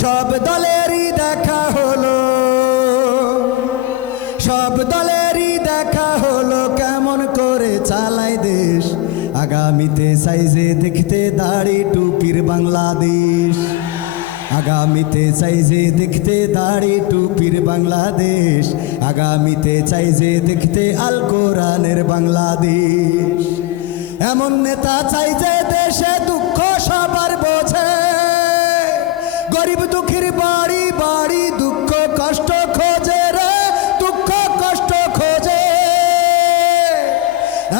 সব দলেরই দেখা হলো, সব দলেরই দেখা হলো কেমন করে চালায় দেশ। আগামীতে সাইজে দেখতে দাড়ি টুপির বাংলাদেশ, আগামীতে চাইজে দেখতে দাড়ি টুপির বাংলাদেশ, আগামীতে চাইজে দেখতে আল কোরআনের বাংলাদেশ। এমন নেতা চাই যে দেশে দুঃখ সবার বোঝে, গরিব দুঃখীর বাড়ি বাড়ি দুঃখ কষ্ট খোঁজে রে, দুঃখ কষ্ট খোঁজে।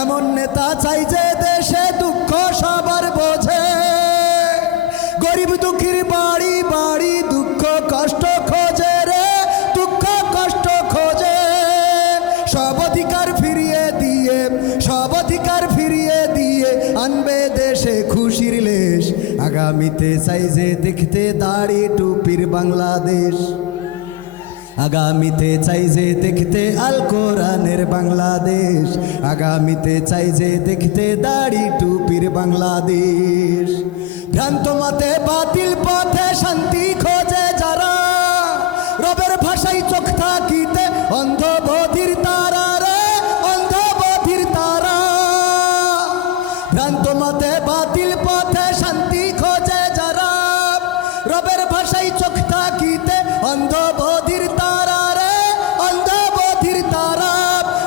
এমন নেতা চাই যে দেশে দুঃখ সবার বোঝে, গরিব দুঃখীর বাড়ি বাড়ি দুঃখ কষ্ট খোঁজে রে, দুঃখ কষ্ট খোঁজে। সব অধিকার ফিরিয়ে দিয়ে, সব অধিকার ফিরিয়ে দিয়ে আনবে দেশে খুশির লেশ। আগামীতে চাইজে দেখতে দাড়ি টুপির বাংলাদেশ, আগামীতে চাইজে দেখতে আল কোরআনের বাংলাদেশ, আগামীতে চাইজে দেখতে দাড়ি টুপির বাংলাদেশ। ভ্রান্ত মতে বাতিল পথে শান্তি খোঁজে যারা, রবের ভাষায় চোখ থাকিতে অন্ধ বধির তারা রে, অন্ধ বধির তারা। ভ্রান্ত মতে বাতিল পথে শান্তি খোঁজে যারা, রবের ভাষায় চোখ থাকিতে অন্ধ বধির তারা রে, অন্ধ বধির তারা।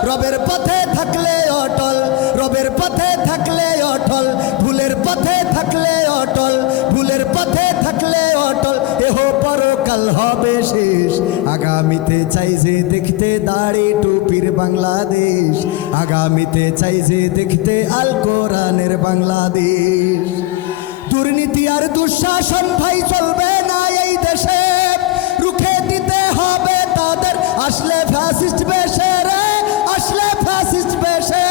রবের পথে থাকলে অটল, রবের পথে থাকলে অটল, ভুলের পথে থাকলে অটল, ভুলের পথে থাকলে অটল, এহ পরকাল হবে শেষ। আগামীতে চাইজে দেখতে দাড়ি টুপির বাংলাদেশ, আগামীতে চাইজে দেখতে আল কোরআনের বাংলাদেশ। দুর্নীতি আর দুঃশাসন ভাই চলবে না এই দেশে, রুখে দিতে হবে তাদের আসলে ফ্যাসিস্ট বেশে রে, আসলে ফ্যাসিস্ট বেশে।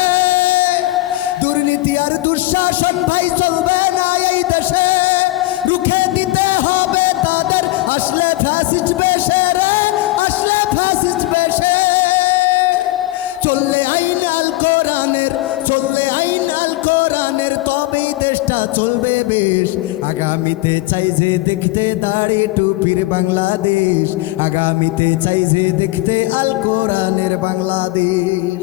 দুর্নীতি আর দুঃশাসন ভাই চলবে না এই দেশে, রুখে দিতে হবে তাদের আসলে ফ্যাসিস্ট বেশে রে, আসলে ফ্যাসিস্ট বেশে। চললে আইন আল কোরআনের, চললে আইন আল কোরআনের, তবেই দেশটা চলবে বেশ। আগামীতে চাইজে দেখতে দাড়ি টুপির বাংলাদেশ, আগামীতে চাইজে দেখতে আল কোরআনের বাংলাদেশ।